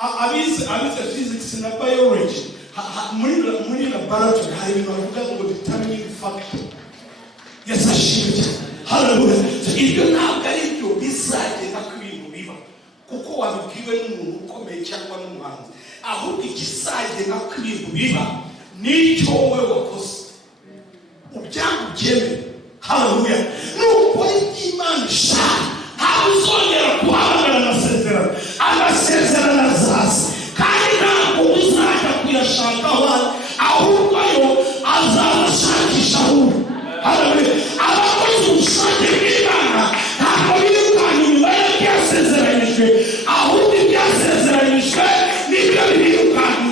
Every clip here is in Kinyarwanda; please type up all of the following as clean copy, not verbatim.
abize physics na biology muri laboratory hari ibintu bavuga ngo determining factor. Yes, ashimye. Hallelujah. So ibyo ntabwo ari byo bizagenda ku bintu biba kuko wabibwiwe n'umuntu ukomeye cyangwa n'umuhanzi, ahubwo ikizagenda ku bintu biba n'icyo wowe wakoze ubyagubyeme. Hallelujah. Nuko Imana ishaka ntabwo uzongera kuhamagara amasezerano azaza kandi ntabwo uzajya kuyashaka ahubwo yo azabashakisha ahubwo. Hallelujah. Abakoze ubushake bw'Imana ntabwo birukana inyuma y'ibyasezeranyijwe, ahubwo ibyasezeranyijwe nibyo birukana.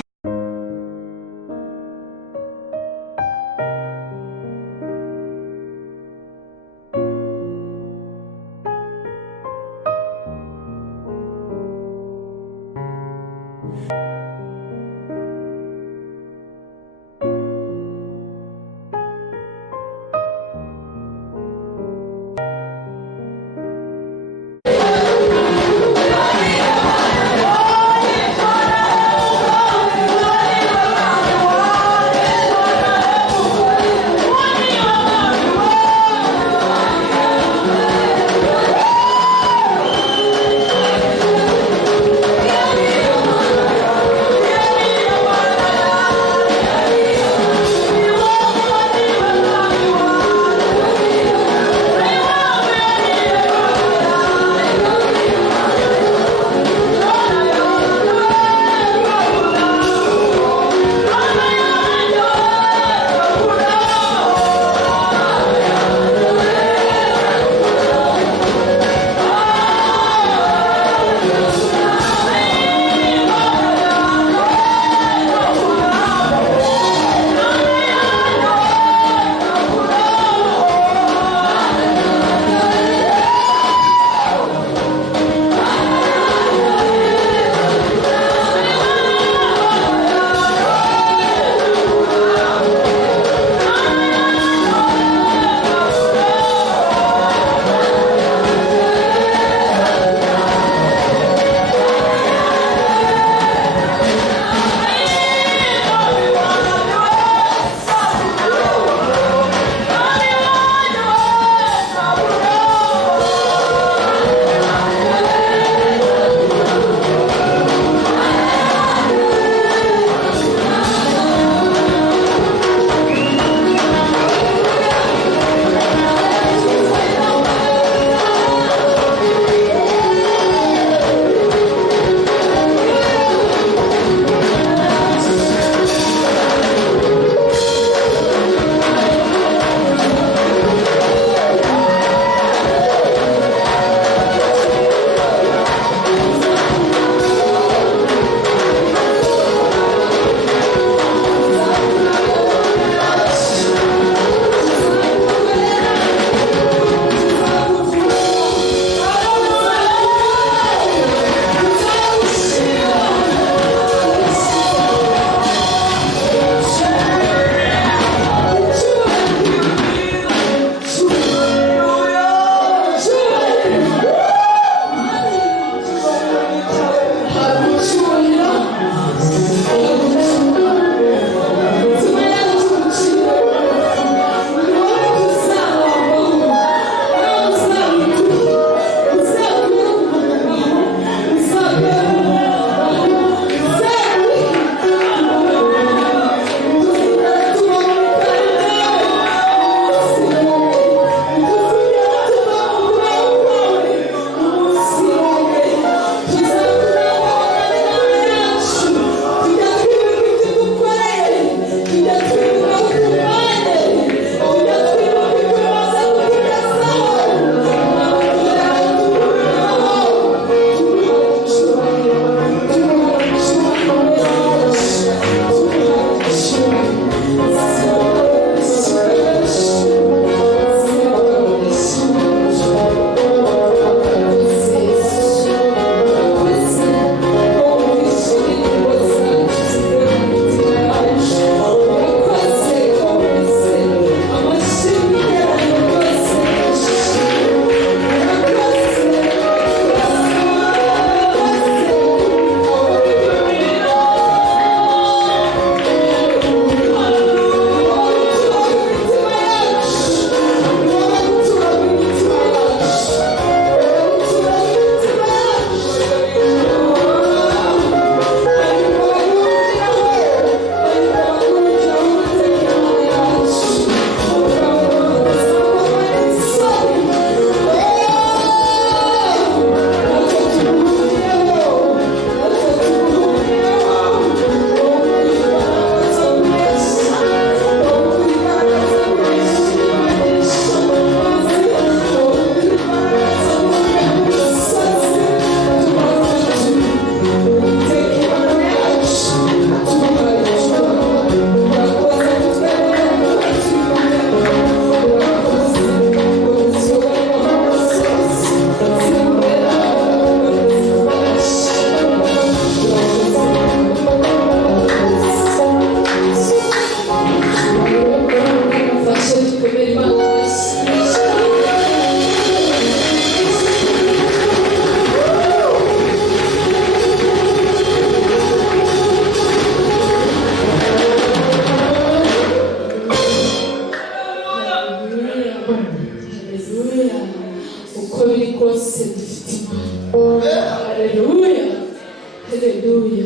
Haleluya.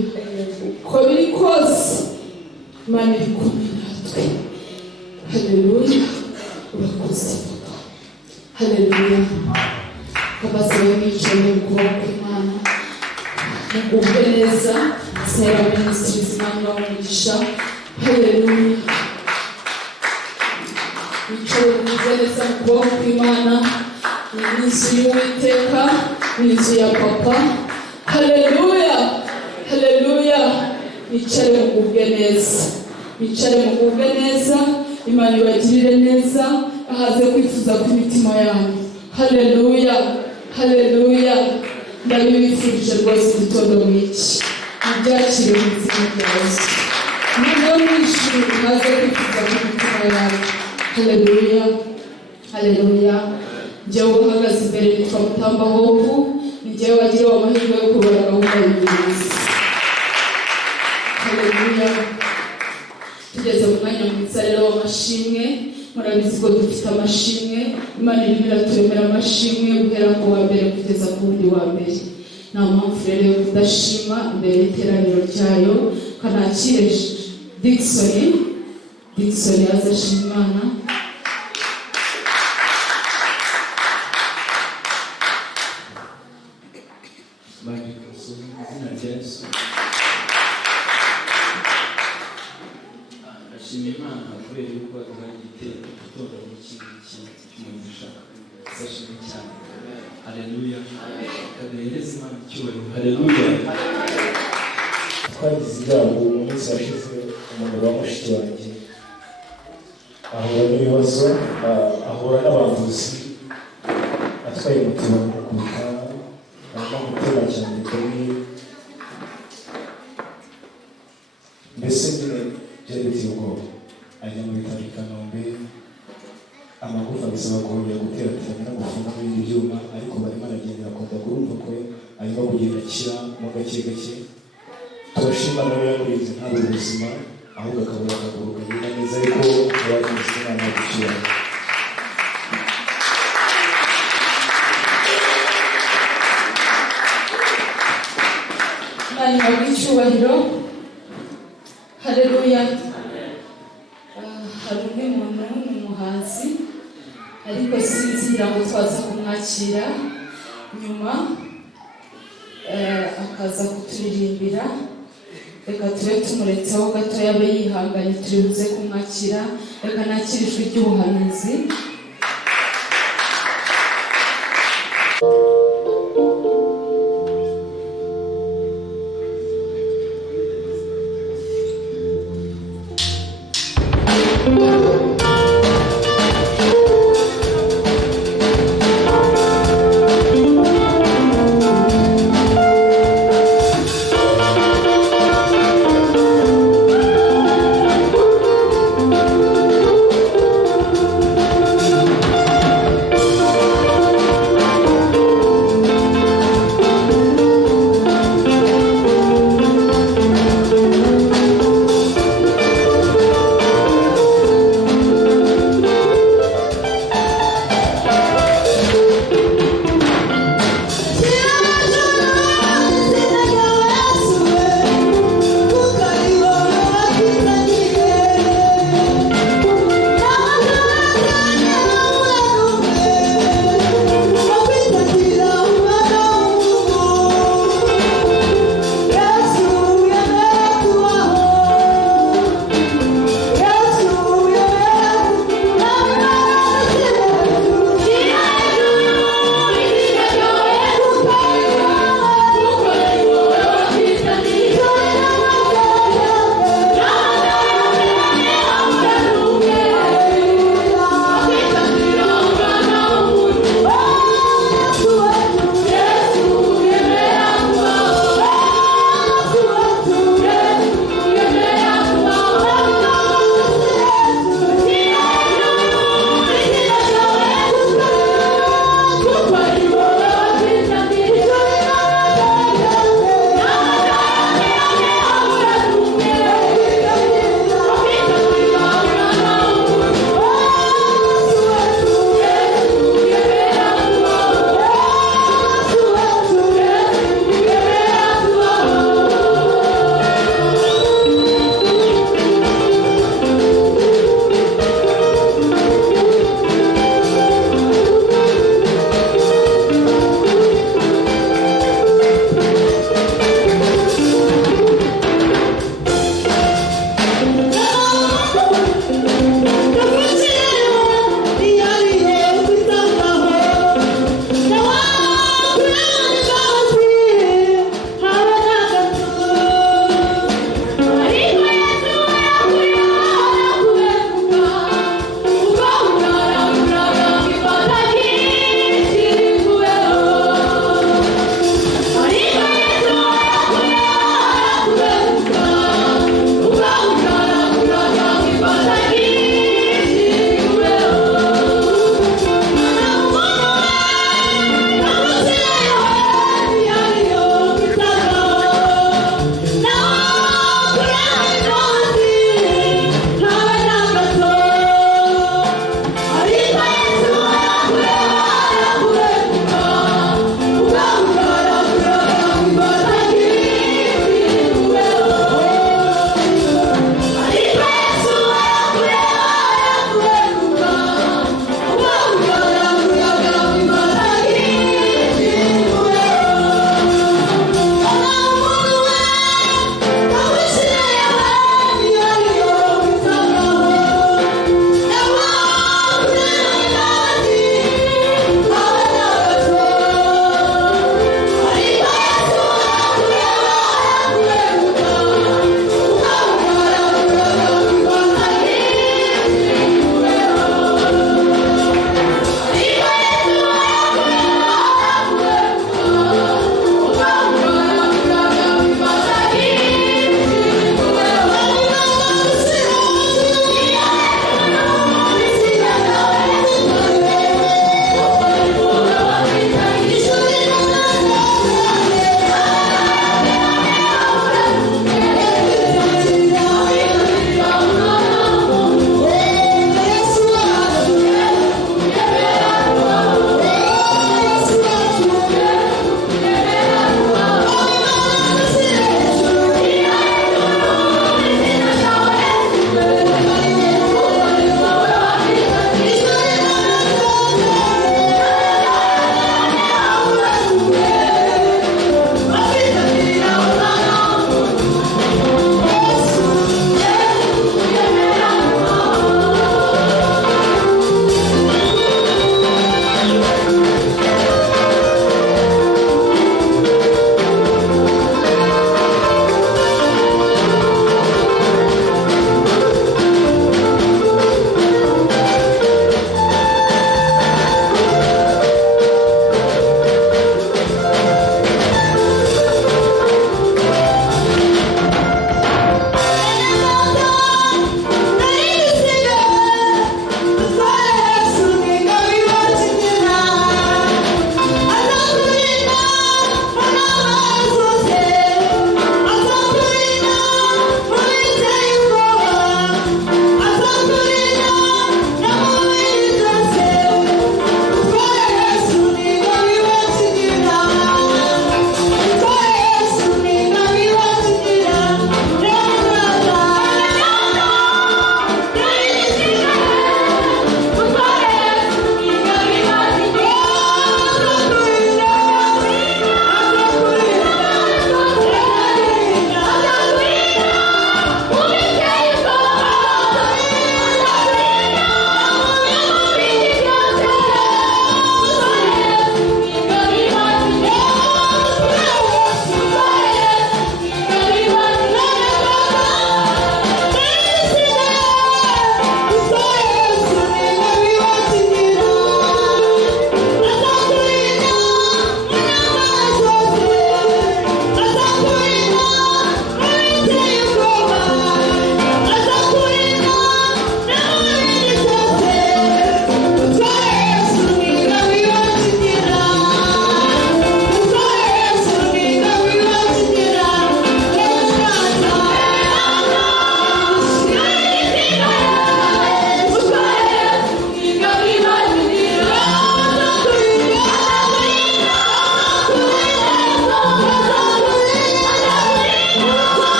Uko biri kose Imana iri kumwe natwe. Haleluya. Urakoze. Haleluya. Kabasaba bicaye mu kuboko kw'Imana. Mugubwe neza. Sera Ministries Imana umugisha. Haleluya. Bicaye mugubwe neza mu kuboko kw'Imana. Ni inzu y'Uwiteka, ni inzu ya Papa. Haleluya. Haleluya. Bicare mugubwe neza. Bicare mugubwe neza. Imana ibagirire neza. Ahaze kwifuza kw'imitima yanyu. Haleluya. Haleluya. Ndabibifurije rwose igitondo mw'iki. Mubyakire mu izina rya Yesu. Nubwo mwishuri haze kwifuza kw'imitima yanyu. Haleluya. Haleluya. Njyewe uhagaze imbere yitwa Mutamba Hope. Njyewe wagiriwe amahirwe yo kubona gahunda y'ubuyobozi. Haleluya. Tugeze mu mwanya mwiza rero w'amashimwe. Murabizi ko dufite amashimwe. Imana irimo iraturemera amashimwe guhera ku wa mbere kugeza ku wundi wa mbere. Nta mpamvu rero yo kudashima imbere y'iteraniro ryayo. Kanakire Dickson azashima Imana. Ndashima Imana kubera yuko waduhaye igitero gitondo n'ikindi cy'umugisha. Ndashima cyane. Haleluya. Kaduhereze Imana icyubahiro. Haleluya. Twagize ibyago mu minsi yashize, umugabo wa mushiki wanjye ahura n'ibibazo, ahura n'abambuzi atwaye moto bamukubita, arimo gutera cyane bikomeye, mbese nyine byari biteye ubwoba. Ajya mu bitaro i Kanombe, amagufa bisaba kongera guterateranya no gufunga ibindi byuma, ariko barimo aragendera ku kaguru, urumva ko arimo kugenda akira mo gake gake. Turashima nawe yamurinze ntabwo ubuzima, ahubwo akabura akaguru kagenda neza, ariko abagize Imana gukira. Imana ihabwe icyubahiro. Haleluya. Hari undi muntu n'umuhanzi, ariko sinzira ngo twaza kumwakira nyuma akaza kuturirimbira. Reka tube tumuretseho gatoya abe yihanganye, turi buze kumwakira. Reka nakire ijwi ry'ubuhanuzi.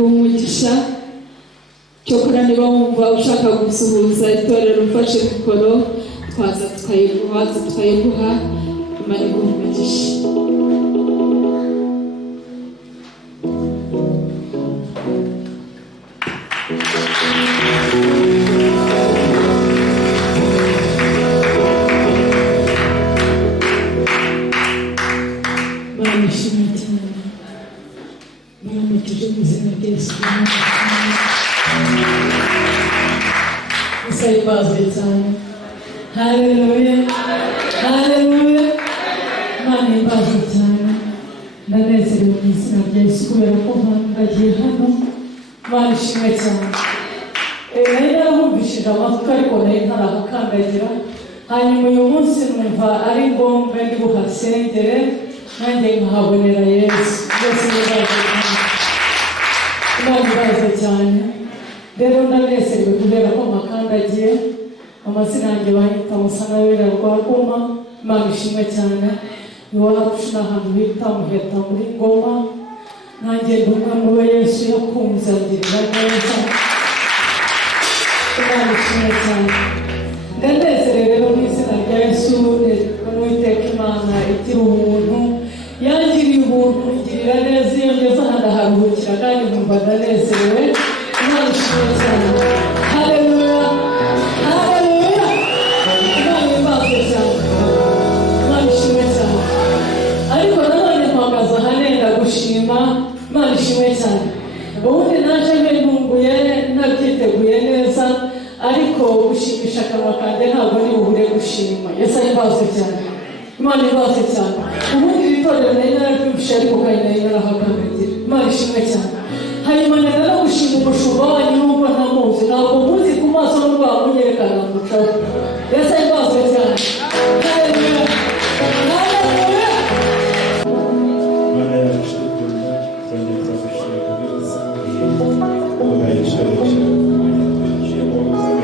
iguha umugisha. Cyokora niba wumva ushaka gusuhuza itorero ufashe mikoro, twaza tukayiguha. Imana iguha umugisha. Say birthday time. Hallelujah. Hallelujah. Mani birthday time. Ndanezerewe mu izina rya Yesu kubera ko mbangagiye hano. Mani ishimwe cyane. Nari narahumvishije amatwi ariko nari ntarahakandagira. Hanyuma uyu munsi numva ari ngombwa ndi buhasengere nanjye nkahabonera Yesu. Yesu birthday cyane. Rero ndanezerewe kubera ko makandagiye. Amazina yanjye bahita Musanabera Rwaguma. Imana ishimwe cyane. Iwacu n'ahantu bita Muheta muri Ngoma. Nanjye ndi umwe mu bo Yesu yakunze agirira neza. Imana ishimwe cyane. Ndanezerewe rero mu izina rya Yesu n'Uwiteka Imana igira ubuntu. Yangiriye ubuntu igirira neza iyo ngeze aha ndaharuhukira kandi nkumva ndanezerewe. Imana ishimwe cyane. Haleluya. Haleluya. Imana imbazwe cyane. Imana ishimwe cyane. Ariko nanone mpagaze aha nenda gushima. Imana ishimwe cyane. Ubundi naje ntunguye ntabyiteguye neza, ariko gushimisha akanwa kanjye ntabwo ni bubure gushima. Yesu imbazwe cyane. Imana imbazwe cyane. Ubundi itorero nari narabyumvishe ariko kandi nari narahakandagira. Imana ishimwe cyane. Hanyuma nagana gushima umushumba wanyu nubwo ntamuzi, ntabwo muzi ku maso n'ubwo wamunyerekana mucaho. Yesu imbazwe cyane. Haleluya. Haleluya. Mana yacu dukunda twongera turagushimira kubwiriza ubaye icyubahiro cyawe twigiye mu buzima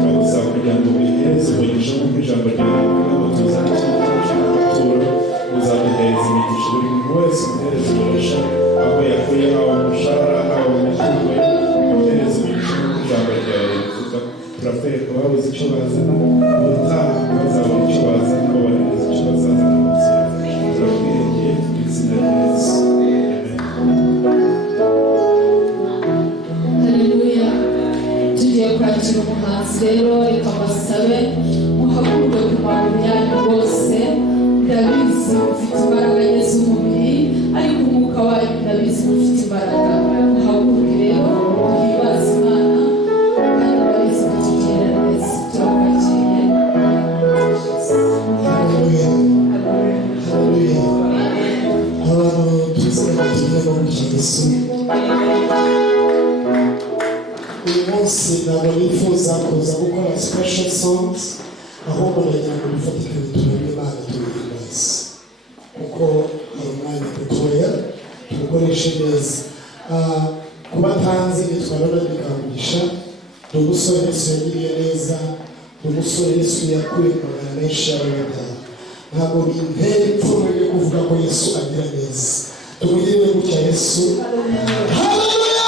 turagusaba kugira ngo wihereze umugisha nk'uko ijambo ryawe rivuga ngo tuzakira uzaduhereza imigisha buri muntu wese umuhereza umugisha aho yakuye haba umushahara haba umutungo umuhereza umugisha nk'uko ijambo ryawe rivuga. Turakwereka babuze icyo bazana ubutaha bazabona icyo bazana babohereza icyo bazazana mu buzima. Turakwiriye mu izina rya Yesu. Haleluya. Tugiye kwakira umuhanzi rero, reka basabe muhaguruke ku maguru yanyu rwose. Ndabizi mufite imbaraga nke z'umubiri, ariko umwuka wanyu ndabizi mufite imbaraga. Muhaguruke rero muhimbaze Imana kandi ndabizi mutugirira neza. Turakwakiriye. Haleluya. Haleluya. Abantu tuzina tugiye mu Yesu. Uyu munsi ntabwo nifuza kuza gukora special songs, ahubwo ndagira ngo bifatike biturebe Imana tuyihimbaze. Kuko hari umwanya dutoya tuwukoreshe neza. Ku batanzi nitwa Ronald Kamugisha, ndi umusore Yesu yagiriye neza, ndi umusore Yesu yakuye mu magana menshi y'abanyabyaha. Ntabwo bintera ipfunwe ryo kuvuga ko Yesu agira neza. Tumugirire gutya Yesu. Haleluya.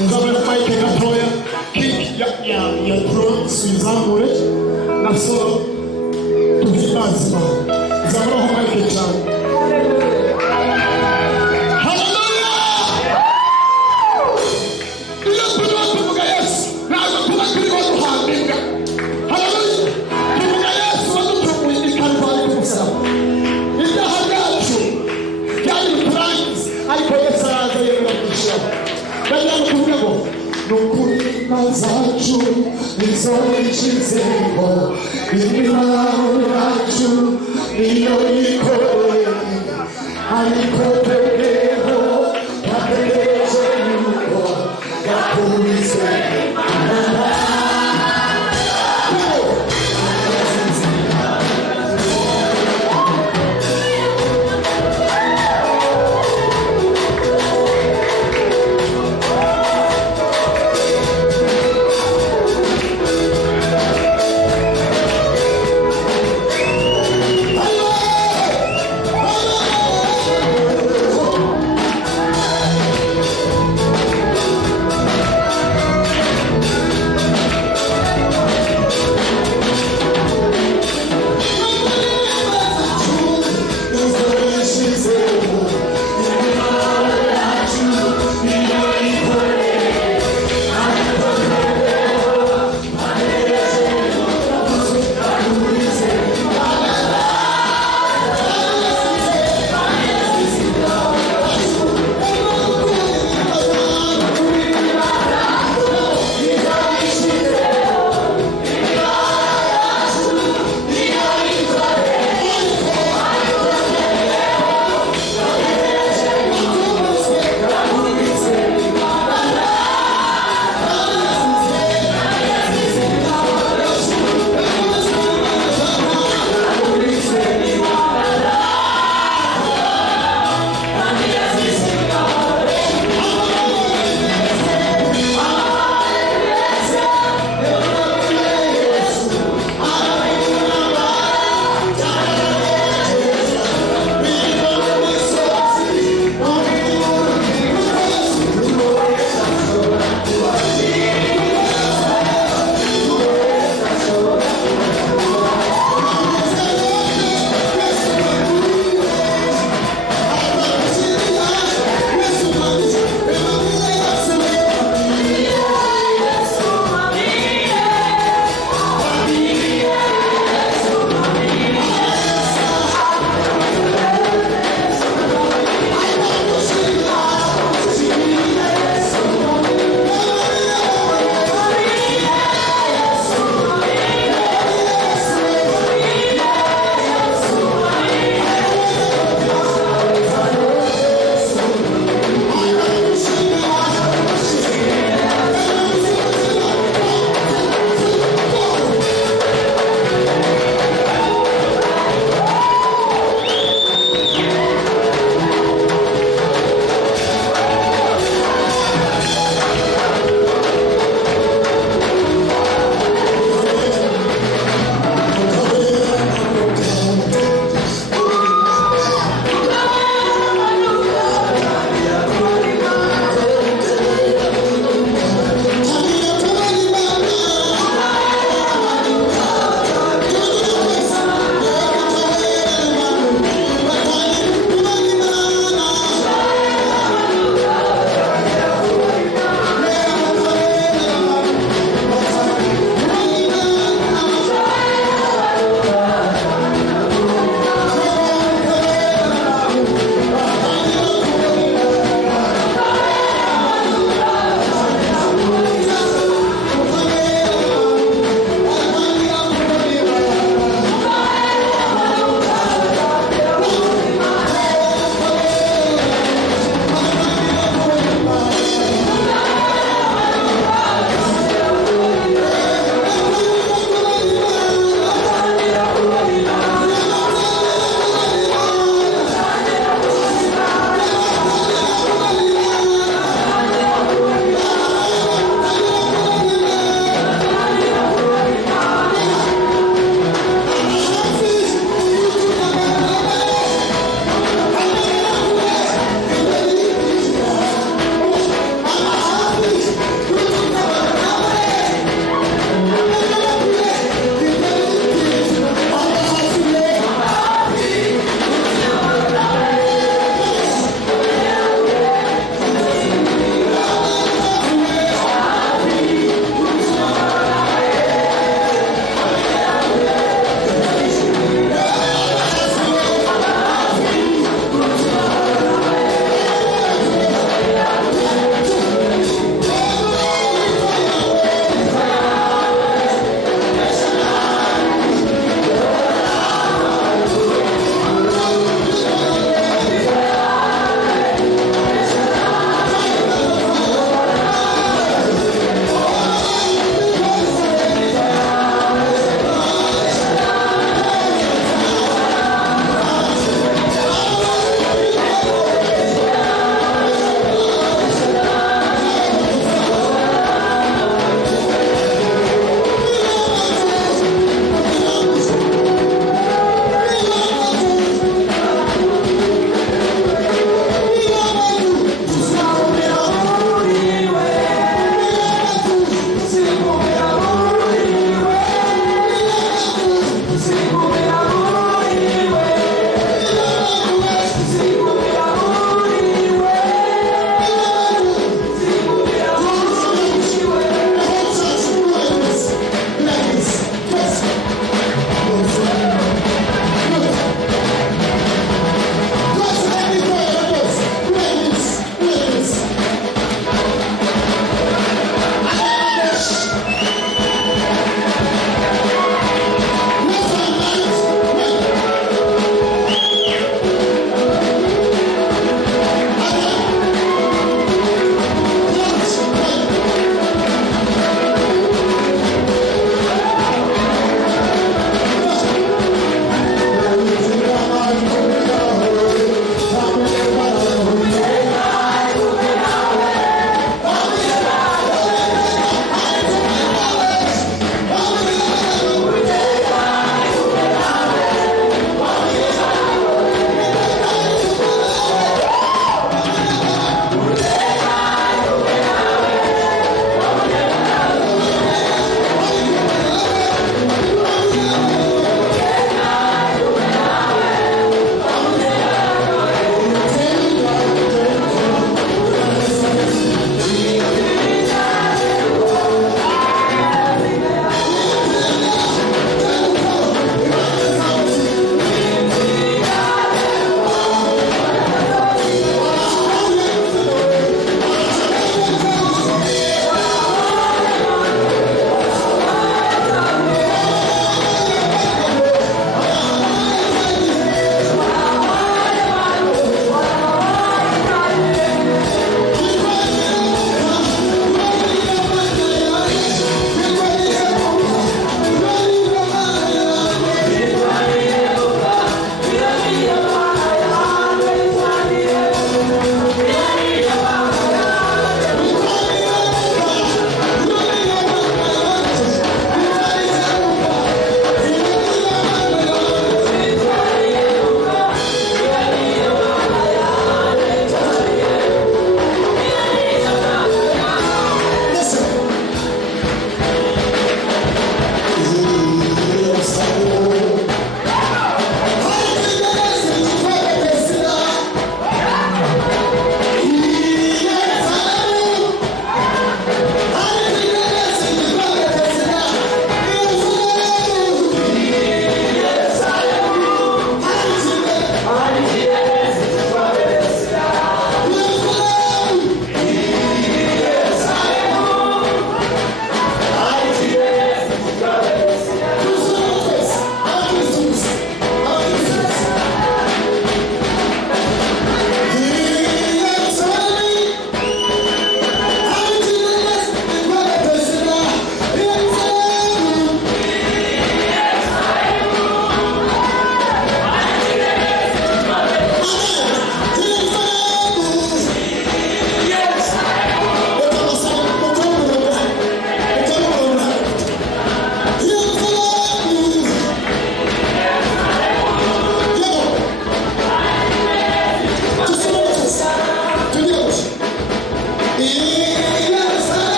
nzabona ku mayike gatoya kiki ya Bronx uyizamure na solo tuhimbaze Imana nzabona ku mayike cyane. Zacu nizonishizemo imihango yacu niyo ikoreye ariko twebweho twategereje yuko yakubise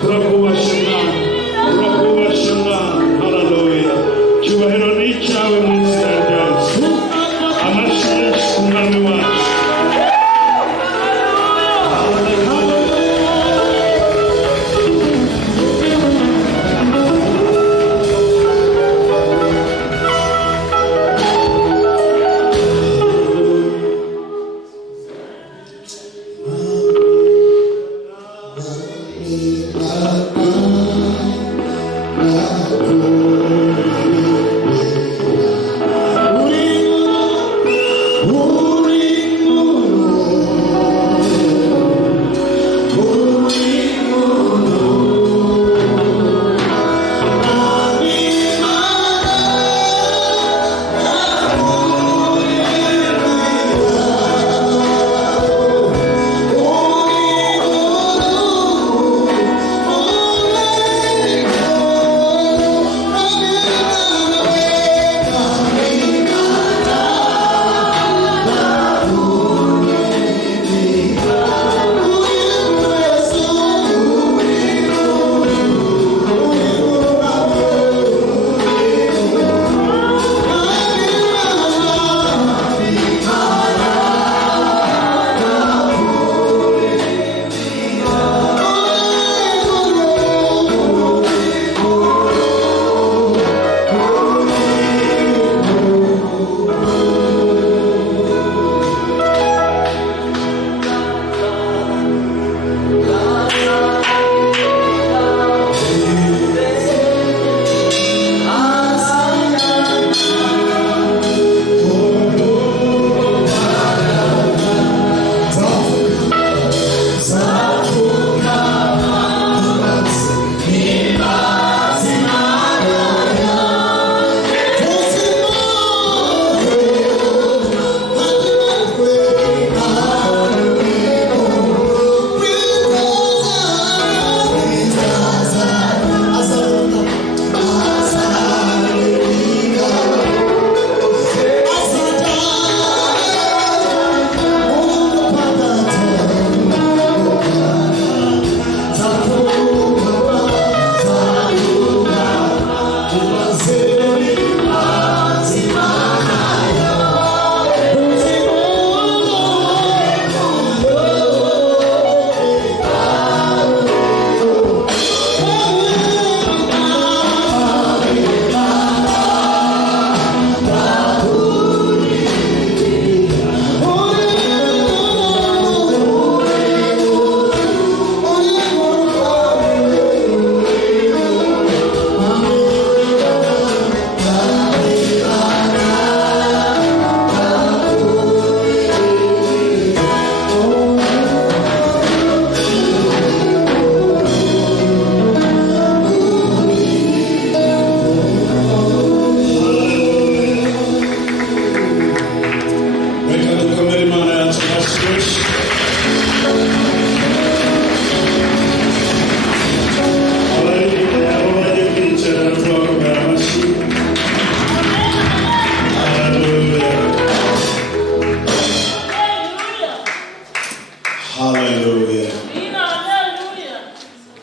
turakubashe Mwana, turakubashe Mwana. Haleluya. Cyubahiro ni icyawe mu izina rya Yesu. Amashyi menshi ku mwami wacu.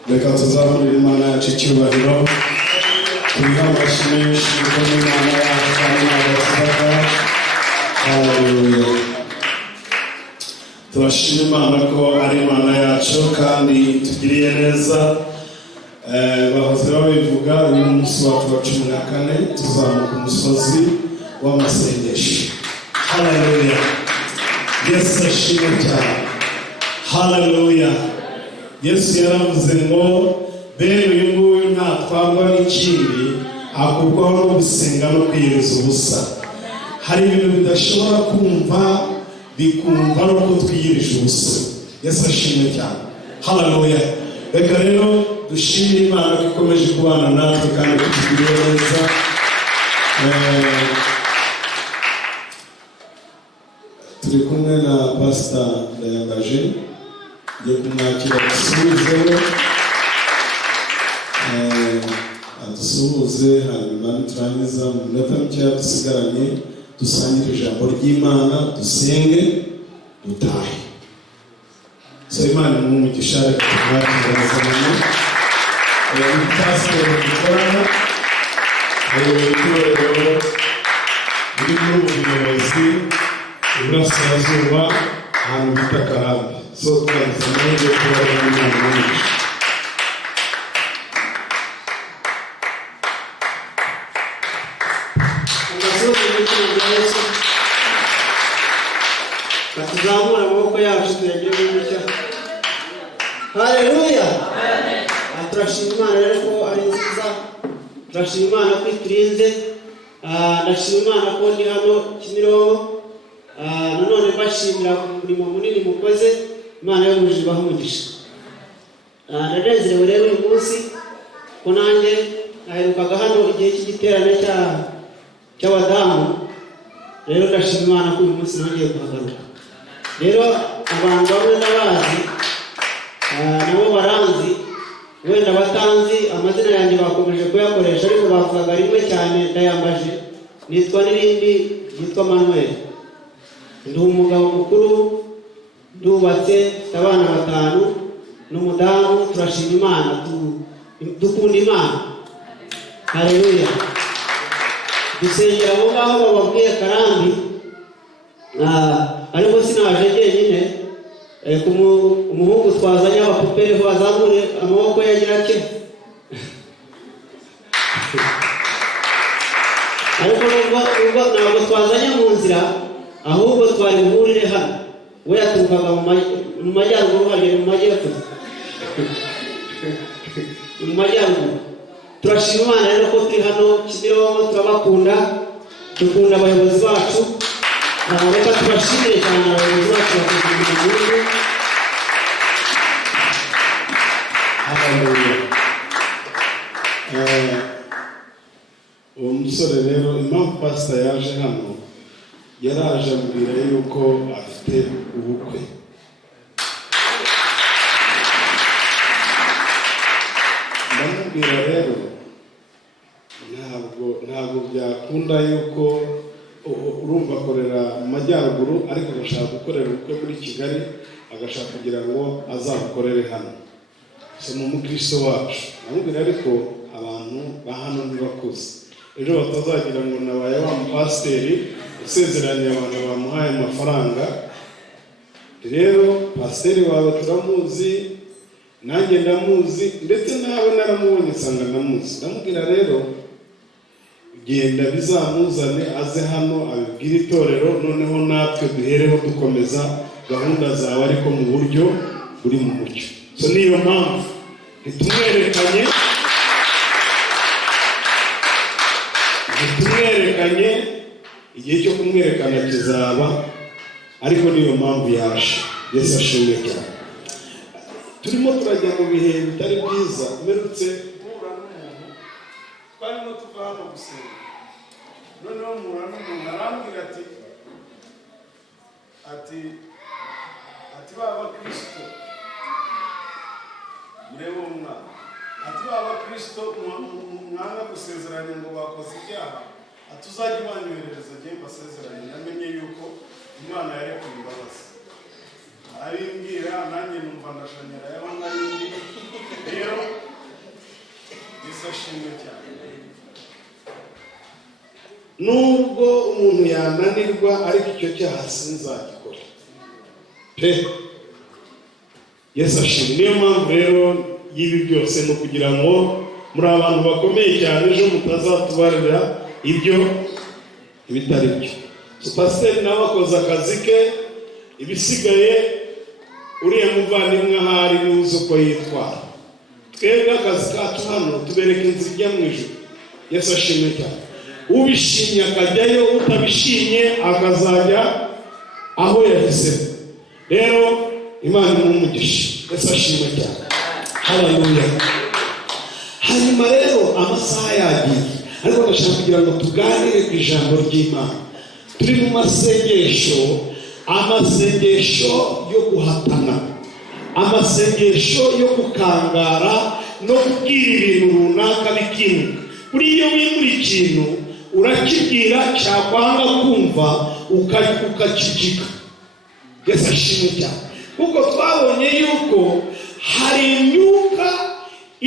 Reka tuzamurire Imana yacu icyubahiro, turiho amashyi menshi kuko n'Imana yacu kandi n'abasaka. Haleluya. Turashima Imana ko ari Imana yacu kandi tugiriye neza. Bahoze babivuga, uyu munsi wacu wa 14 tuzamuka umusozi w'amasengesho. Haleluya. Yesu ashimwe cyane. Haleluya. Yesu yaravuze ngo bene uyu nguyu ntatwarwa n'ikindi, akurwaho no gusenga no kwiyiriza ubusa. Hari ibintu bidashobora kumva bikumva no kutwiyirije ubusa. Yesu ashimwe cyane. Haleluya. Reka rero dushimire Imana ko ikomeje kubana natwe kandi kutugirira neza. Turi kumwe na Pastor Ndayangaje, ngiye kumwakira dusuhuzeho, adusuhuze, hanyuma niturangiza mu minota mikeya dusigaranye dusangire ijambo ry'Imana, dusenge, dutahe. So Imana ni umugisha, reka tumwakire. pasiteri dukorana itorero riri muri ubu buyobozi iburasirazuba ahantu bita Karambi. So twagize amahirwe yo kuba ari umwana mwinshi. Tuzamura amaboko yacu tuyagire gutya. Haleluya. Turashima Imana rero ko ari nziza. Turashima Imana ko iturinze. Ndashima Imana ko ndi hano Kimironko. Nanone bashimira umurimo munini mukoze. Imana yabujije bahumugisha. Ndanezerewe rero uyu munsi ko nanjye naherukaga hano igihe cy'igiterane cy'abadamu. Rero ndashima Imana ko uyu munsi nagiye kuhagaruka. Rero abantu bamwe n'abazi nabo baranzi, wenda batanzi amazina yanjye bakomeje kuyakoresha, ariko bavugaga rimwe cyane ndayambaje. Nitwa n'irindi yitwa Manuel. Ndi umugabo mukuru, ndubatse, mfite abana 5 n'umudamu. Turashima Imana, dukunda Imana. Haleluya. Dusengera abo ngaho bababwiye Karambi. Ariko sinaje jyenyine, umuhungu twazanye abapupe bazamure amaboko yagira ake. Ariko ntabwo twazanye mu nzira, ahubwo twari buhurire hano. We yaturukaga mu majyaruguru, hagera mu majyepfo, mu majyaruguru. Turashima Imana rero ko turi hano Kimironko. Turabakunda, dukunda abayobozi bacu. Reka tubashimire cyane abayobozi bacu bakoze ibintu byinshi. Haleluya. Uwo musore rero impamvu pastor yaje hano, yaraje ambwira yuko afite ubukwe. Ndamubwira rero ntabwo byakunda yuko urumva akorera mu majyaruguru ariko agashaka gukorera ubukwe muri Kigali, agashaka kugira ngo azabukorere hano. So ni umukristo wacu. Ndamubwira ariko abantu ba hano ntibakuze, ejo batazagira ngo nabaye wa mupasiteri usezeranye abantu bamuhaye amafaranga. Rero pasiteri wawe turamuzi, nanjye ndamuzi, ndetse nawe naramubonye nsanga ndamuzi. Ndamubwira rero genda bizamuzane aze hano abibwire itorero, noneho natwe duhereho dukomeza gahunda zawe ariko mu buryo buri mu mucyo. So niyo mpamvu ntitumwerekanye igihe cyo kumwerekana kizaba, ariko niyo mpamvu yaje. Yesu ashimwe cyane. Turimo turajya mu bihe bitari byiza. Mperutse guhura n'umuntu, twarimo tuva hano gusenga, noneho mpura n'umuntu arambwira ati baba Kristo murebe umwana, ati baba Kristo mwana gusezeranya ngo bakoze ibyaha, atuzajya banyoherereza agiye basezeranye. Namenye yuko Imana yarekuye imbabazi. Arimbwira nanjye numva ndashanyara yaho narindi. Rero Yesu ashimwe cyane. Nubwo umuntu yananirwa, ariko icyo cyaha sinzagikora pe. Yesu ashimwe. Niyo mpamvu rero y'ibi byose no kugira ngo muri abantu bakomeye cyane ejo mutazatubarira ibyo ibitari byo. So pasiteri nawe akoze akazi ke, ibisigaye uriya muvandimwe ahari n'uzi uko yitwara. Twebwe akazi kacu hano tubereka inzira ijya mu ijuru. Yesu ashimwe cyane. Ubishimye akajyayo, utabishimye akazajya aho yahisemo. Rero Imana imumugisha. Yesu ashimwe cyane. Haleluya. Hanyuma rero amasaha yagiye, ariko ndashaka kugira ngo tuganire ku ijambo ry'Imana. Turi mu amasengesho yo guhatana, amasengesho yo gukangara no kubwira ibintu runaka bikimuka. Buri iyo wimura ikintu urakibwira, cyakwanga kumva ukakijika. Yesu ashimwe cyane. Kuko twabonye yuko hari imyuka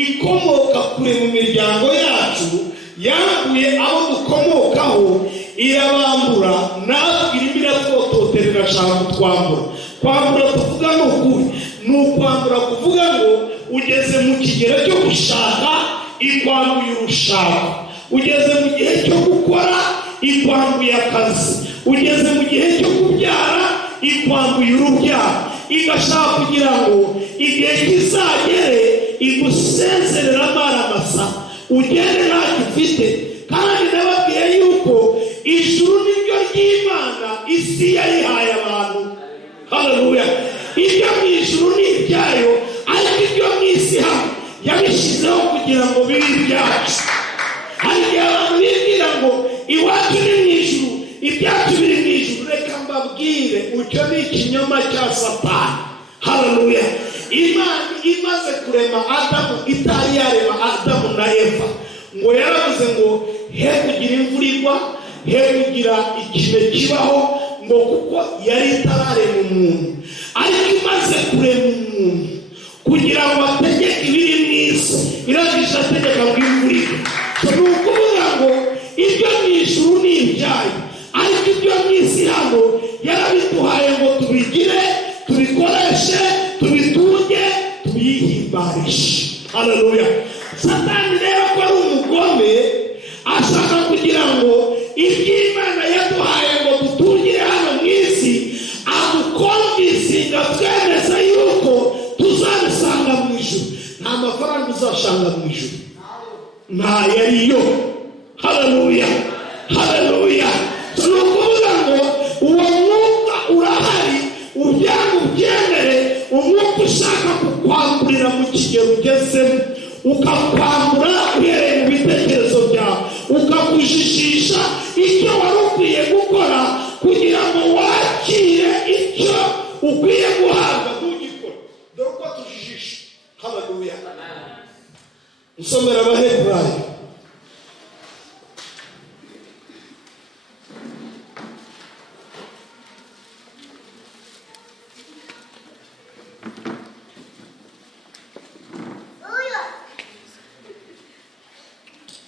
ikomoka kure mu miryango yacu, yambuye abo dukomokaho, irabambura, natwe irimo iratwototera, irashaka kutwambura. Kwambura tuvuga ni ukuri, ni ukwambura kuvuga ngo ugeze mu kigero cyo gushaka, ikwambuye urushako. Ugeze mu gihe cyo gukora, ikwambuye akazi. Ugeze mu gihe cyo kubyara, ikwambuye urubyaro. Igashaka kugira ngo igihe kizagere igusezerera amaramasa, ugende ntacyo ufite. Kandi nababwiye yuko ijuru niryo ry'Imana, isi yayihaye abantu. Haleluya. Ibyo mu ijuru ni ibyayo, ariko ibyo mu isi hano yabishyizeho kugira ngo bibe ibyacu. Hari igihe abantu bibwira ngo iwacu ni mu ijuru, ibyacu biri mu ijuru. Reka mbabwire, icyo ni ikinyoma cya Satani. Haleluya. Imana imaze kurema Adamu, itari yarema Adamu na Eva, ngo yaravuze ngo he kugira imvura igwa, he kugira ikime kibaho, ngo kuko yari itararema umuntu. Ariko imaze kurema umuntu kugira ngo ategeke ibiri mu isi, irangije ategeka ngo imvura igwe. Ni ukuvuga ngo ibyo mu ijuru ni ibyayo, ariko ibyo mu isi hano yarabiduhaye ngo tubigire, tubikoreshe, tubitunge, tubihimbarishe. Haleluya. Satani rero ko ari umugome, ashaka kugira ngo iby'Imana yaduhaye ngo dutungire hano mu isi, adukonvisinga twemeza yuko tuzabisanga mu ijuru. Nta mafaranga uzasanga mu ijuru, nta yariyo. Haleluya. Haleluya. Ni ukuvuga ngo uwo mwuka urahari, ubyanga ubyemere. Umwuka ushaka kukwamburira mu kigero ugezemo, ukakwambura uhereye mu bitekerezo byawe, ukakujijisha icyo wari ukwiye gukora kugira ngo wakire icyo ukwiye guhabwa, ntugikore. Dore uko tujijisha. Haleluya. Nsomera Abaheburayo.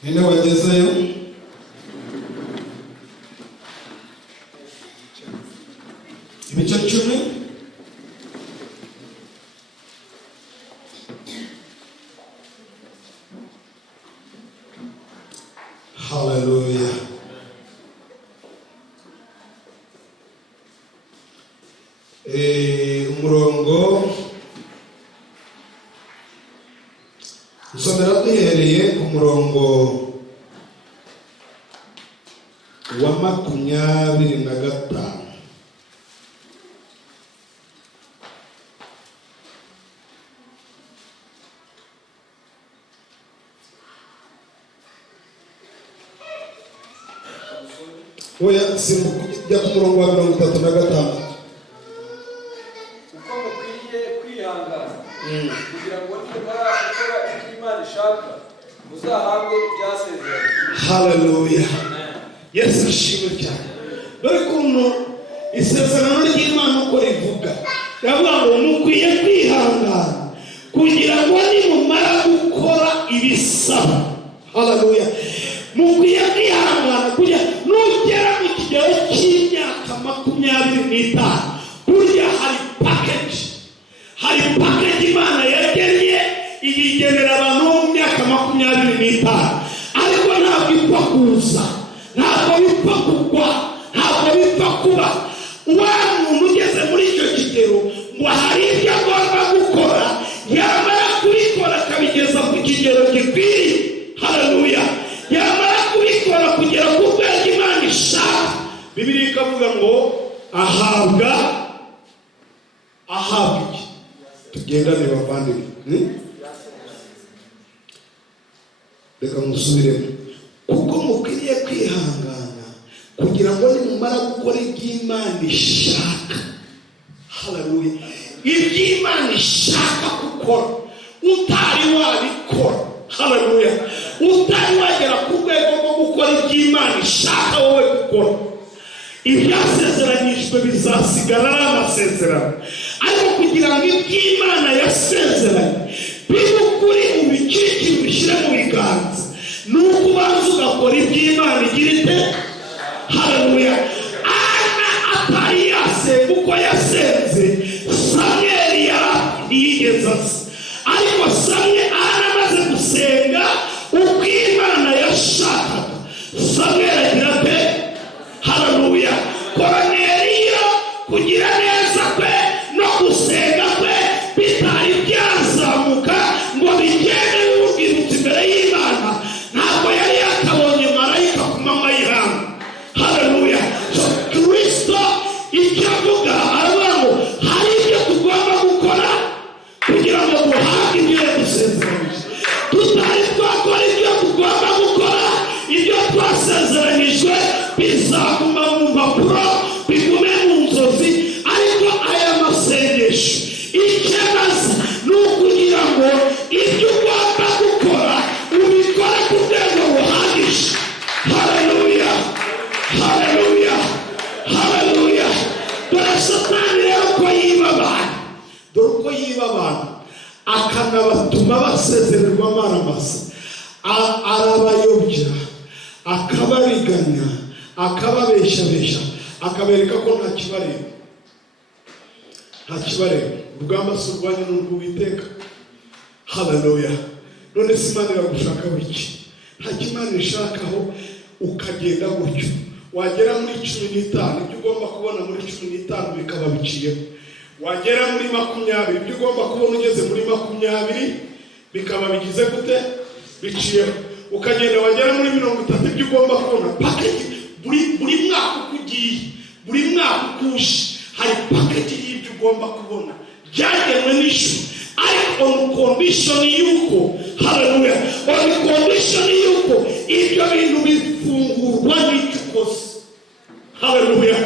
Ninde wagezeyo? Ibice 10. Haleluya. Umurongo usomera duhereye ku murongo wa 25. Oya, simujya ku murongo wa 35. Uko mukwiriye kwihangana kugira ngo nimara gukora ibyo Imana ishaka, muzahabwe ibyasezeranye. Haleluya. Yesu ashimwe cyane. Dore ukuntu isezerano ry'Imana uko rivuga, yavuga ngo mukwiye kwihangana kugira ngo nimumara gukora ibisaba. Haleluya. Mukwiye kwihangana kugira nugera mu kigero cy'imyaka 25, burya hari package Imana yagennye, igenera abantu mu myaka 25. Ariko ntabwo ipfa kuza, ntabwo bipfa kugwa, ntabwo bipfa kuba. Wa muntu ugeze muri icyo kigero ngo hari ibyo agomba gukora, yamara kubikora akabigeza ku kigero gikwiriye. Haleluya. Yamara kubikora kugera ku rwego Imana ishaka, Bibiliya ikavuga ngo ahabwa iki? Tugendane bavandimwe. Reka musubiremo. Kuko mukwiriye kwihangana kugira ngo nimumara gukora iby'Imana ishaka. Haleluya. Iby'Imana ishaka gukora utari wabikora. Haleluya. Utari wagera ku rwego rwo gukora iby'Imana ishaka wowe gukora, ibyasezeranyijwe bizasigara ari amasezerano. Ariko kugira ngo iby'Imana yasezeranye b'ukuri ubikikire ubishyire mu biganza, nuko ubanza ugakora iby'Imana igira ite. Haleluya. Ana atari yasenga uko yasenze Samweli ntiyigeze aza, ariko Samweli aramaze gusenga uko Imana yashakaga, Samweli agira ate. Haleluya. Korneliyo kugira neza kwe no gusenga kwe bitari byazamuka ngo bigende bimubwirutse imbere y'Imana, ntabwo yari yakabonye marayika ku manywa y'ihangu. Haleluya. So Kristo icyo avuga aravuga ngo hari ibyo tugomba gukora kugira ngo duhabwe ibyo yadusezeranyije. Tutari twakora ibyo tugomba gukora, ibyo twasezeranyijwe bizaguma mu mpapuro, bigume mu nzozi. Ariko aya masengesho icyo amaze ni ukugira ngo ibyo ugomba gukora ubikore ku rwego ruhagije. Haleluya. Haleluya. Haleluya. Dore Satani rero uko yiba abantu, dore uko yiba abantu akanabatuma basezererwa amaramasa, arabayobya, akabariganya, akababeshabesha, akabereka ko nta kibareba. Nta kibareba. Urugamba si urwanyu ni urw'Uwiteka. Haleluya. None se Imana iragushaka biki? Nta kimana ishakaho ukagenda gutyo, wagera muri 15 ibyo ugomba kubona muri 15 bikaba biciyeho, wagera muri 20 ibyo ugomba kubona ugeze muri 20 bikaba bigize gute? Biciyeho. Ukagenda wagera muri 30 ibyo ugomba kubona package. Buri mwaka uko ugiye, buri mwaka ukuje hari package y'ibyo ugomba kubona byagenwe n'ijuru, ariko on condition yuko, haleluya, on condition yuko ibyo bintu bifungurwa n'icyo ukoze. Haleluya.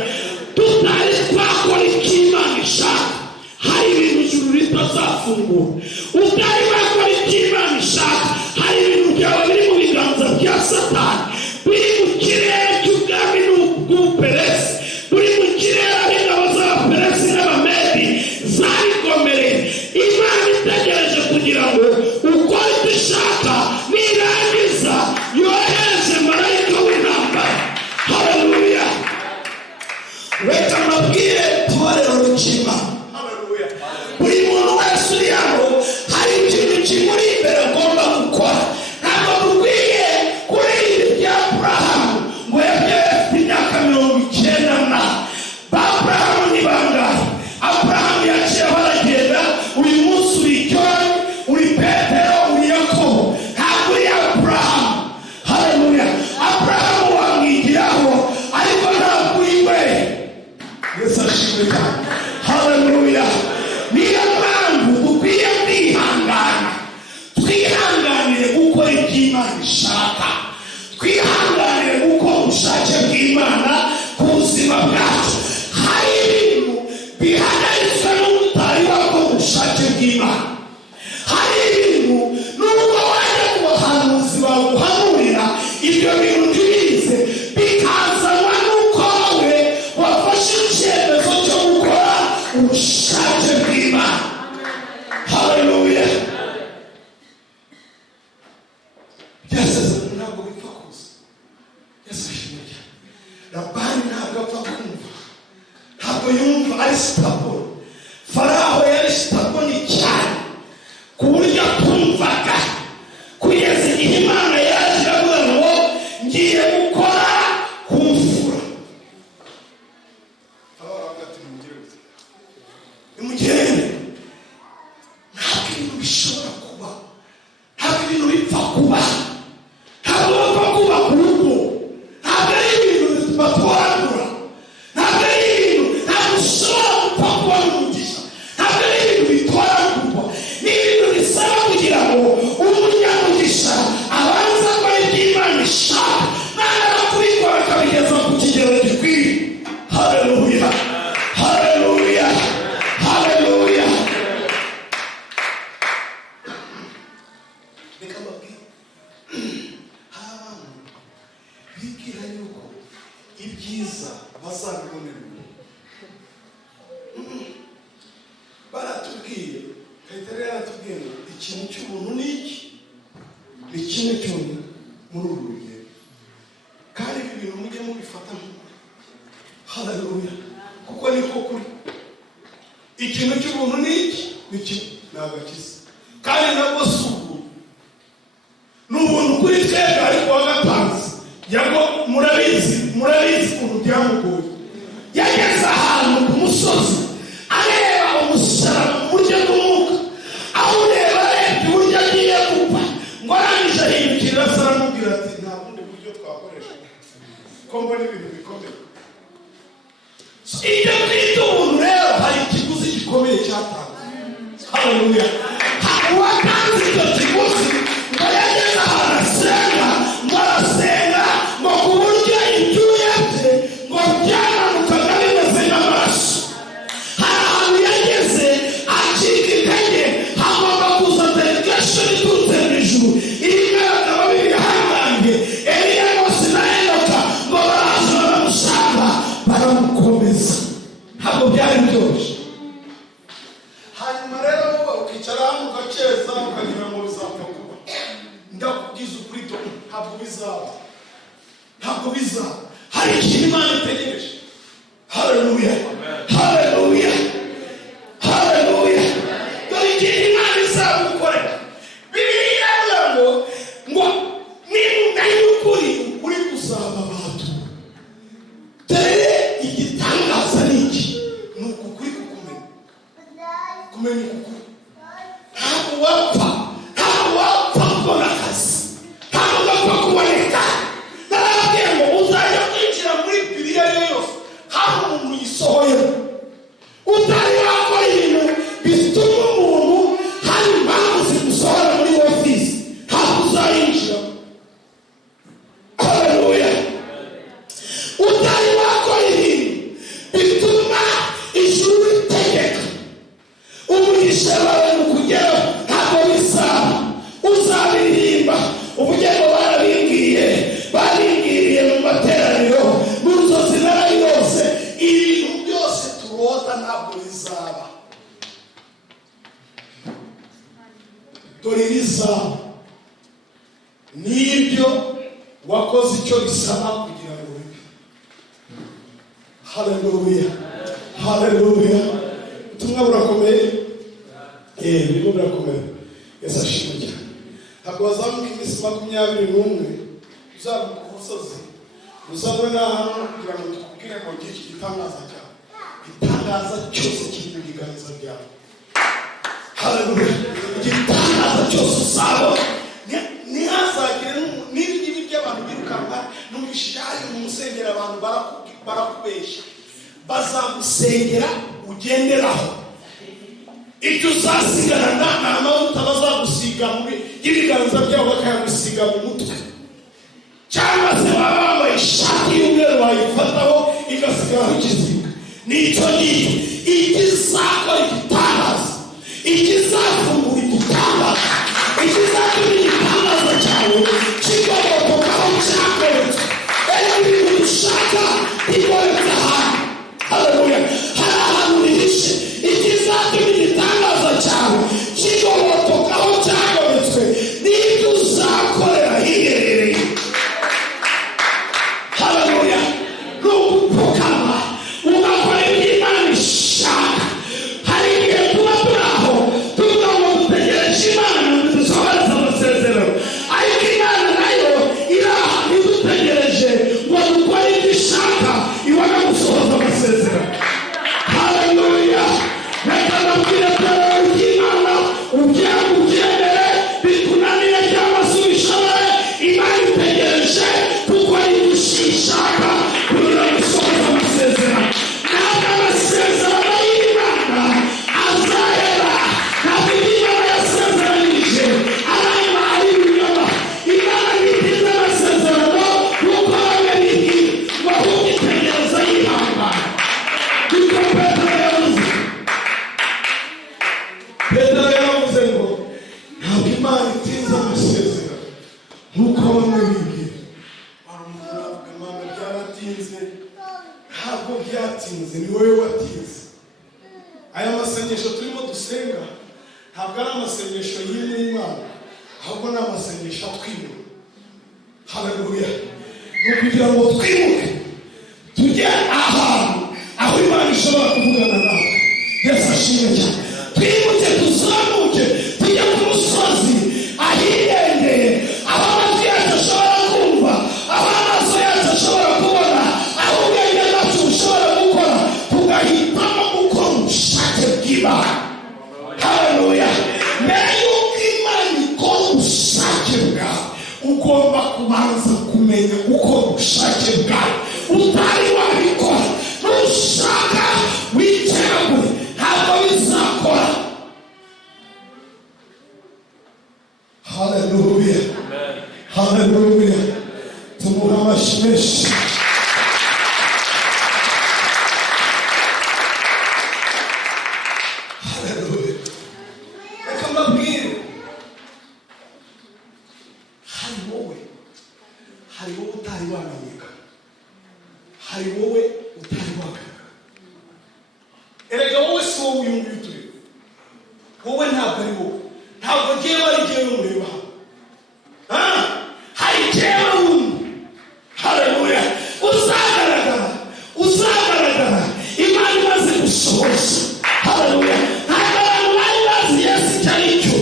Tutari twakora icyo Imana ishaka, hari ibintu ijuru ritazafungura. Utari wakora icyo Imana ishaka, hari ibintu byawe biri mu biganza bya Satani, biri mu kirere cy'ubwami n'ubw'ubuperesi, buri mu kirere ab'ingabo z'abaperesi n'abamedi zarigomereye. Imana itegereje kugira ngo ukore icyo ishaka, nirangiza yohereze marayika w'intambara. Haleluya. Reka mbabwire torero ry'Imana. Haleluya. Buri muntu wese uri hano hari ikintu kimuri imbere agomba gukora. Ntabwo dukwiye kuririmba ibya Aburahamu ngo yabyaye afite imyaka 90. Ba Aburahamu ni bangahe? Aburahamu yaciye baragenda, uyu munsi uri John, uri Petero, uri Yakobo, ntabwo uri Aburahamu. Haleluya. Aburahamu wamwigiraho ariko ntabwo uri we. Yesu ashimwe cyane. Haleluya. Niyo mpamvu dukwiye kwihangana, twihanganire gukora ibyo Imana ishaka, twihanganire gukora ubushake bw'Imana ku buzima bwacu. Hari ibintu bihagaritswe n'umutari wakora ubushake bw'Imana. Hari ibintu nubwo wajya ku bahanuzi baguhanurira, ibyo bintu ntibize, bikazanwa n'uko wowe wafashe icyemezo cyo gukora ubushake bw'Imana. Haleluya. Byasezerano ntabwo bipfa kuza. Yesu ashimwe cyane. Labani ntabwo apfa kumva, ntabwo yumva, ari stable. Faraho yari stable cyane ku buryo atumvaga, kugeza igihe Imana yaje iravuga ngo ngiye gukora ku mfura. Nimugende. Ntabwo ibintu bishobora kuba, ntabwo ibintu bipfa kuba, ntabwo bapfa kuba ku rugo, ntabwo ari ibintu batoragura, ntabwo ari ibintu, ntabwo ushobora gupfa kuba n'umugisha, ntabwo ari ibintu bitoragurwa, ni ibintu bisaba kugira ngo umunyamugisha abanza akora ibyo Imana ishaka, namara kubikora akabigeza ku kigero gikwiye. Haleluya. Haleluya. Haleluya. Reka mbabwire, hari abantu bibwira yuko ibyiza bazabibonera. Baratubwiye, Petero yaratubwiye ngo ikintu ni kimwe cyonyine muri uru rugendo, kandi ibi bintu mujye mubifata nk'ukuri. Haleluya, kuko niko kuri. Ikintu cy'ubuntu ni iki? Ni agakiza, kandi nabwo si ubuntu, ni ubuntu kuri twebwe. Ariko wagatanze yago, murabizi ukuntu byamugoye. Yageze ahantu ku musozi areba umusaraba mu buryo bw'umwuka, aho ureba arebye uburyo agiye gupfa, ngo arangije ahindukira asa aramubwira ati nta bundi buryo twakoresha ko mbona ibintu bikomeye. Ibyo twita ubuntu rero hari ikiguzi gikomeye cyatanze. Haleluya, uwatanze icyo kiguzi ngo yageze ahantu asenga, ngo arasenga ngo ku buryo ibyuya bye ngo byamanukaga bimeze nk'amaraso. Hari ahantu yageze acika intege, hagomba kuza delegation iturutse mu ijuru, irimo abagabo b'ibihangange Eliya Mose na Enoka, ngo baraza baramusanga baramukomeza. Ntabwo byari byoroshye. Hanyuma rero ukicara hano ugakeza ukagira ngo bizapfa kuba. Ndakubwiza ukuri to, ntabwo bizaba. Hari ikintu Imana itegereje. Haleluya, haleluya, haleluya. Dore ikintu Imana izagukorera. Bibiliya iravuga ngo nimumenya ukuri kuzaba abantu. Dore igitangaza ni iki? Ni ukuri kumenya ukuri. Ntabwo wapfa kubona akazi, ntabwo wapfa kuboneka. Narababwiye ngo uzajya kwinjira muri Bibiliya yose hari umuntu uyisohoyemo. Utari wakora ibintu bituma umuntu hari impamvu zimusohora muri ofisi, ntabwo uzayinjiramo. Haleluya, utari wakora ibintu bituma ijuru ritegeka umugisha wawe mu kugeraho, ntabwo bizaba. Uzabiririmba ubugendo barabibwiriye mu materaniro, mu nzozi n'ahandi hose. Ibintu byose turota ntabwo bizaba. Dore bizaba n'ibyo wakoze icyo bisaba kugira ngo bibe. Haleluya, haleluya. Ubutumwa burakomeye, birimo birakomeye. Yesu ashimwe cyane. Ntabwo wazamuka iminsi 21 uzamuka umusozi uzabona hano kugira ngo tukubwire ngo iki gitangaza cyawe. Igitangaza cyose kiri mu biganza byawe. Haleluya, igitangaza cyose usaba ntihazagire n'ibingibi by'abantu birukanka n'umwishyari mu musengera. Abantu barakubeshya, bazagusengera ugenderaho. Icyo uzasigarana ni amavuta bazagusiga muri ibiganza byabo, bakayagusiga mu mutwe. Cyangwa se baba bambaye ishati y'umweru bayifataho igasigaraho ikizinga. Nicyo ngicyo ikizakora igitangaza, ikizafungura igitangaza, ikizatuma igitangaza cyawe kigobotokaho cyakoretse. Ibintu dushaka bigoretse ahantu. Haleluya, hari ahantu bihishe. Ikizatuma igitangaza cyawe kigobotokaho cyagoretswe n'ibyo uzakorera hiherereye. Haleluya, ni ugupfukama ugakora ibyo Imana ishaka. Hari igihe tuba turi aho tuvuga ngo dutegereje Imana ngo dusohoreze amasezerano, ariko Imana nayo iri ahantu idutegereje ngo dukore ibyo ishaka, ibona gusohoza amasezerano. Haleluya, reka nabwire torero ry'Imana, ubyemere bikunanire cyangwa se ubishobore, Imana itegereje gukora ibyo ishaka kugira ngo isohoze amasezerano. Ntabwo amasezerano y'Imana azahera. Ntabwo ibyo Imana yasezeranyije ari ibinyoma. Imana ntitinze amasezerano kuko bamwe bihi ngo ahubwo itegereza yihangana. Niko Petero yavuze ngo ntabwo Imana itinze amasezerano nk'uko bamwe bibwira. Baravuga Imana byaratinze. Ntabwo byatinze, ni wowe watinze. Aya masengesho turimo dusenga ntabwo ari amasengesho y'Imana, ahubwo ni amasengesho twimura. Haleluya. Ni ukugira ngo twimuke tujye ahantu aho Imana ishobora kuvugana nawe. Yesu ashimwe cyane. Twimuke tuzamuke tujye ku musozi ahirengeye, aho amatwi yacu ashobora kumva, aho amaso yacu ashobora kubona, aho ubwenge bwacu bushobora gukora, tugahitamo gukora ubushake bw'Imana. Haleluya. Mbere y'uko Imana ikora ubushake bwawe, ugomba kubanza kumenya gukora ubushake bwawe. Utari wabikora, nushaka witegure, ntabwo bizakora. Haleluya. Haleluya. Tumuha amashyi menshi. Haleluya. Reka mbabwire, hari wowe utari wamenyeka, hari wowe utari wagaragara. Erega wowe si wowe uyu nguyu turi, wowe ntabwo ari wowe, ntabwo ngewe ari ngewe mureba hano. Hari ngewe wundi. Haleluya. Uzagaragara Imana imaze gusohoza. Haleluya. Ntabwo abantu bari bazi Yesu icyo ari cyo,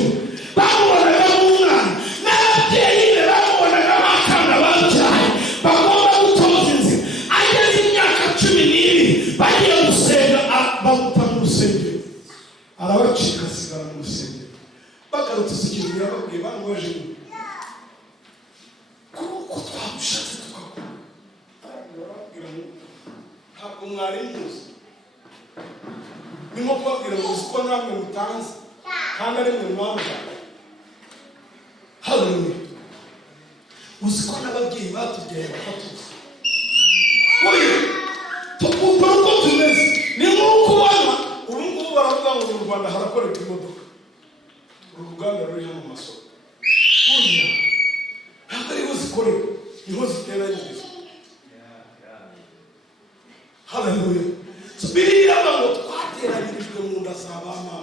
bamubonaga nk'umwana, n'ababyeyi be bamubonaga nk'akana babyaye bagomba gutoza inzira. Ageze imyaka 12 bagiye gusenga, bamuta mu rusengero, arabacika asigara mu rusengero. Bagarutse ikintu yababwiye, bamubaje kuko twabushatse tukakora. Barababwira ngo ntabwo mwari muzi. Ni nko kubabwira ngo uzi ko namwe mutanze kandi ari mwe mwambara. Haleluya. Uzi ko n'ababyeyi batubyaye bafatuza. Oya, tukumva uko tumeze. Ni nk'uko ubona ubu ngubu baravuga ngo mu Rwanda harakorerwa imodoka, uruganda ruri hano mu masoko. Oya, ntabwo ariho zikorerwa, niho ziteranyirizwa. Haleluya. So Bibiliya iravuga ngo twateranyirijwe mu nda za ba mama.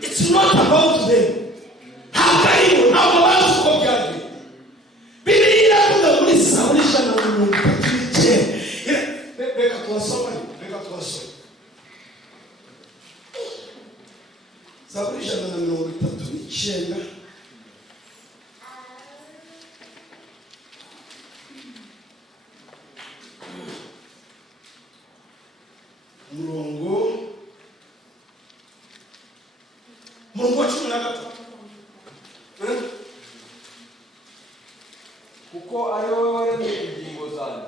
It's not about them. Ntabwo aribo, ntabwo bazi uko byagiye. Bibiliya iravuga muri Zaburi 139. Reka tubasome. Zaburi 139. Murongo wa 13. kuko ari wowe waremye ingingo zanjye.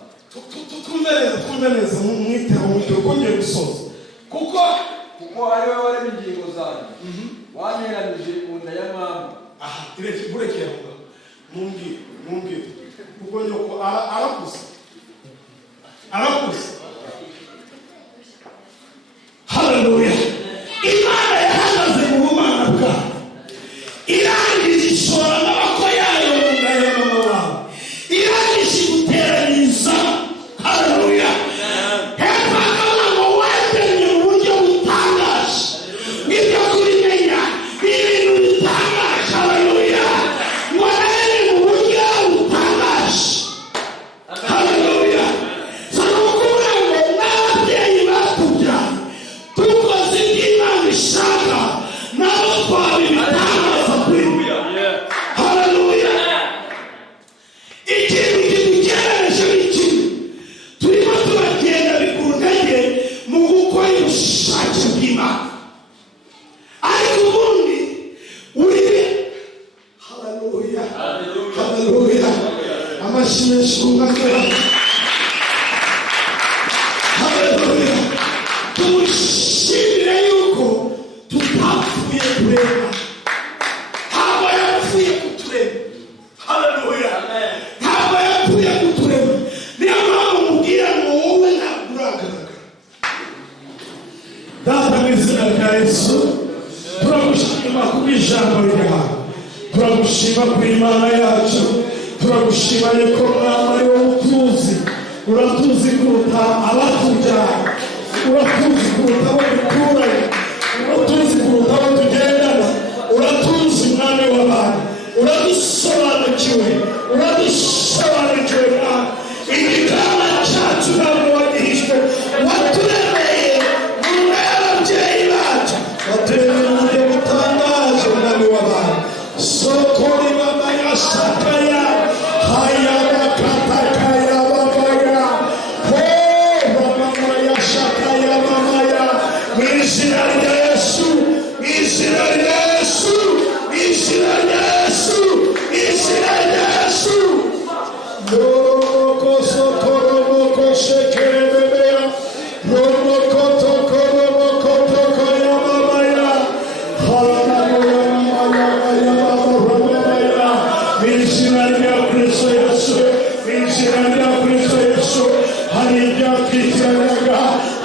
Twumve neza mwiteho kongera gusoza. Kuko ari wowe waremye ingingo zanjye, wanteranije mu nda ya mama. aha, burekeye aho. Mumbwire. Kuko nyoko arakuze. Haleluya. Imana yahagaze mu bumana bwawe, irangije ishora amaboko yayo mu nda ya mama wawe, irangije iguteranyiriza. Haleluya. Hepfo akavuga ngo waremye mu buryo butangaje. Ibyo kubimenya ni ibintu bitangaje. Haleluya. Waremye mu buryo butangaje. Haleluya. Sanokuvuga ngo n'ababyeyi batubyaye tukoze ibyo Imana ishaka, nabo twabibitangaza kuri. Haleluya. Ikintu kidukereje ni kimwe, turimo turagenda bikundanye mu gukora ubushake bw'Imana, ariko ubundi uri. Haleluya. Amashyi menshi ku ngakora. Haleluya. Tumushimire yuko tutapfuye kureba, ntabwo yapfuye kutureba. Haleluya. Ntabwo yapfuye kutureba. Niyo mpamvu mubwira ngo wowe ntabwo uragaragara. Data mu izina rya Yesu, turagushima kubw'ijambo ryawe, turagushima ku Imana yacu, turagushima yuko mwami ari wowe utuzi. Uratuzi kuruta abatubyaye, uratuzi kuruta abo duturanye, uratuzi kuruta abo tugendana, uratuzi mwami w'abantu, uradusa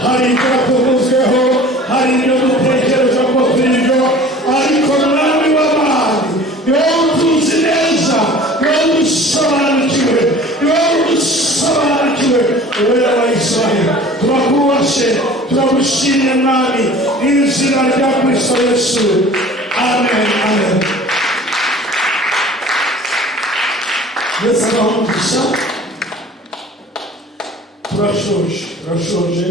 hari ibyo tuvuzweho, hari ibyo dutekereza ko turi byo, ariko mwami w'abandi ni wowe utuzi neza, ni wowe udusobanukiwe, ni wowe udusobanukiwe. Uwera wa Israheli, turakubashe, turagushimye mwami, mu izina rya Kristo Yesu. Amen, amen. Yesu abamugisha. turashoje